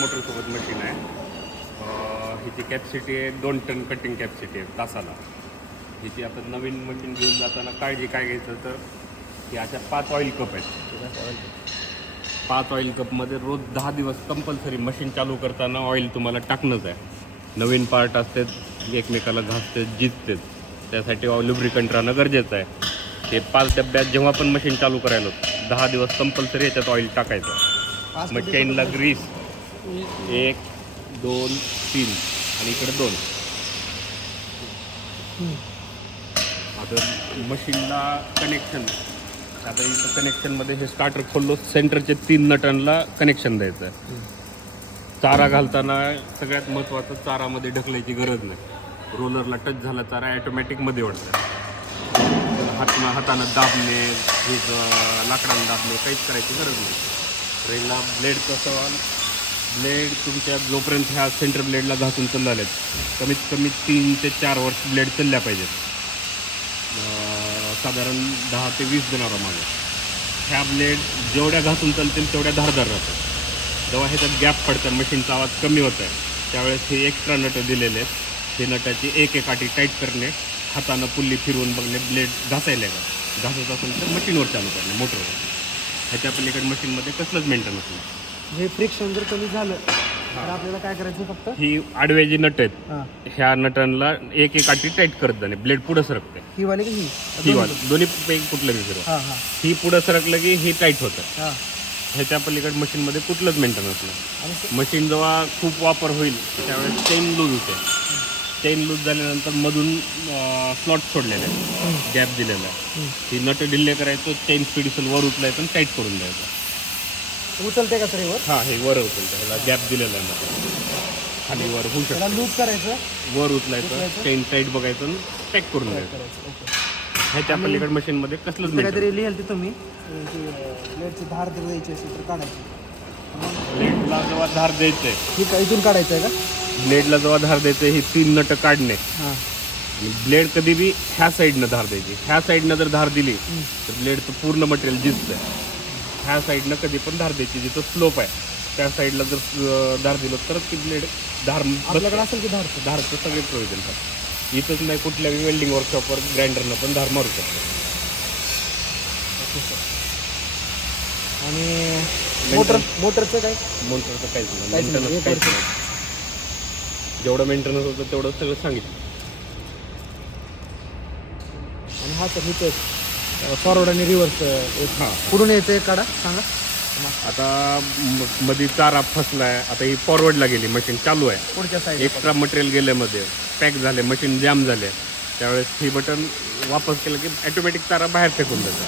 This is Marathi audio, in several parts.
मोटरसोबत मशीन आहे. हिची कॅपॅसिटी आहे 2 टन कटिंग कॅपॅसिटी आहे तासाला. हिची आता नवीन मशीन घेऊन जाताना काळजी काय घ्यायचं तर की अशा 5 ऑइल कप आहेत. 5 ऑइल कपमध्ये रोज 10 दिवस कंपल्सरी मशीन चालू करताना ऑइल तुम्हाला टाकणंच आहे. नवीन पार्ट असतात एकमेकाला घासतात जिजतात, त्यासाठी लुब्रिकंट राहणं गरजेचं आहे. ते 5 डब्यात जेव्हा पण मशीन चालू करायला 10 दिवस कंपल्सरी याच्यात ऑइल टाकायचं. मग चेनला ग्रीस 1 2 3 आणि इकडे 2. आता मशीनला कनेक्शन, आता इथं कनेक्शनमध्ये हे स्टार्टर खोललो, सेंटरचे 3 नटांना कनेक्शन द्यायचं आहे. चारा घालताना सगळ्यात महत्त्वाचं, चारामध्ये ढकलायची गरज नाही. रोलरला टच झाला चारा ॲटोमॅटिकमध्ये ओढतं. हातानं दाबणे, लाकडानं दाबणे काहीच करायची गरज नाही. रेलला ब्लेड कसं, ब्लेड तुमच्या जोपर्यंत ह्या सेंटर ब्लेडला घासून चालले कमीत कमी 3 ते 4 वर्ष ब्लेड चालल्या पाहिजेत. साधारण 10 ते 20 जणांमागे. ह्या ब्लेड जेवढ्या घासून चालतील तेवढ्या धारदार राहतात. जेव्हा ह्याच्यात गॅप पडतात, मशीनचा आवाज कमी होत आहे, त्यावेळेस हे एक्स्ट्रा नटं दिलेले आहेत. हे नटाची एक आटी टाईट करणे, हातानं पुल्ली फिरवून बघणे, ब्लेड घासायला का घासत असेल तर मशीनवर चालू करणे, मोटरवर. ह्याच्या पलीकडे मशीनमध्ये कसलंच मेंटेनन्स नाही. हे फ्रिक्शन जर कमी झालं तर आपल्याला काय करायचं, फक्त ही आडवे जी नट आहेत ह्या नटांना एक आटी टाईट करत जाणे, ब्लेड पुढं सरकते. ही वाली की ही वाली दोन्ही पैकी कुठलं बी फिरवा. ही पुढं सरकलं की ही टाईट होतं. ह्याच्या पलीकडे मशीनमध्ये कुठलंच मेंटेनन्स नाही. मशीन जेव्हा खूप वापर होईल त्यावेळेस चेन लूज होते. चेन लूज झाल्यानंतर मधून स्लॉट सोडलेले आहेत, गॅप दिलेला आहे. ही नट ढिल्ले करायचं, चेन स्पीड वर उचलायचं आणि टाईट करून द्यायचं. उचलते का सर वर? हां, हे वर उचलतं. ह्याला गॅप दिलेला आहे मध्ये, खाली वर होऊ शकतं. लूज करायचं, वर उचलायचं, चेन टाईट बघायचं आणि पॅक करून द्यायचं. ह्याच्या पलीकडे मशीनमध्ये कसलंच नाही. काहीतरी लिहाल ते तुम्ही ब्लेडची धार जर द्यायची असेल तर काढायची. ब्लेडला जेव्हा धार द्यायचंय, ही इथून काढायचं आहे का? ब्लेडला जेव्हा धार द्यायचं ही 3 नट काढणे. ब्लेड कधी बी ह्या साईडनं धार द्यायची. ह्या साईडनं जर धार दिली तर ब्लेडचं पूर्ण मटेरियल जिजतं. ह्या साईडनं कधी पण धार द्यायची, जिथं स्लोप आहे त्या साईडला जर धार दिलं तरच ती ब्लेड धार आपल्याकडे असेल की धारचं सगळे प्रयोजन करतात. इथंच नाही, कुठल्याही वेल्डिंग वर्कशॉपवर ग्राइंडरनं पण धार मारू शकतो. आणि मोटरचं काय? मोटरचं काहीच नाही, मेंटेनन्स काहीच नाही. जेवढं मेंटेनन्स होतं तेवढं सगळं सांगितलं. आणि हा सर इथं फॉरवर्ड आणि रिव्हर्स पुढून यायचं एक काढा, सांगा. आता मध्ये चारा फसलाय, आता ही फॉरवर्डला गेली, मशीन चालू आहे, पुढच्या साईड एक्स्ट्रा मटेरियल गेले मध्ये, पॅक झाले, मशीन जॅम झाले, त्यावेळेस ही बटन वापस केलं की ॲटोमॅटिक चारा बाहेर फेकून जातं.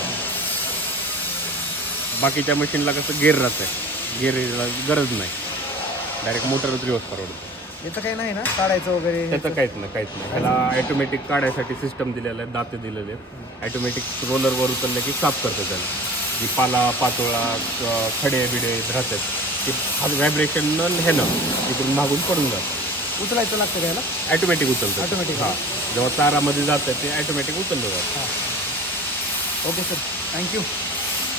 बाकीच्या मशीनला कसं गेअर राहतं आहे, गेअरला गरज नाही, डायरेक्ट मोटरच रिव्हर्स फॉरवर्ड. याचं काही नाही ना काढायचं वगैरे? त्याचं काहीच नाही. ह्याला ॲटोमॅटिक काढायसाठी सिस्टम दिलेलं आहे, दाते दिलेले आहेत. ॲटोमॅटिक रोलरवर उचललं की साफ करतं त्याला. जी पाला पातोळा खडे बिडे राहतात ते व्हायब्रेशन ह्यानं तिकडून मागून पडून जातं. उचलायचं लागतं घ्यायला, ॲटोमॅटिक उचलतं. ऑटोमॅटिक. हां, जेव्हा तारामध्ये जातं ते ॲटोमॅटिक उचललं जातं. Okay sir, thank you.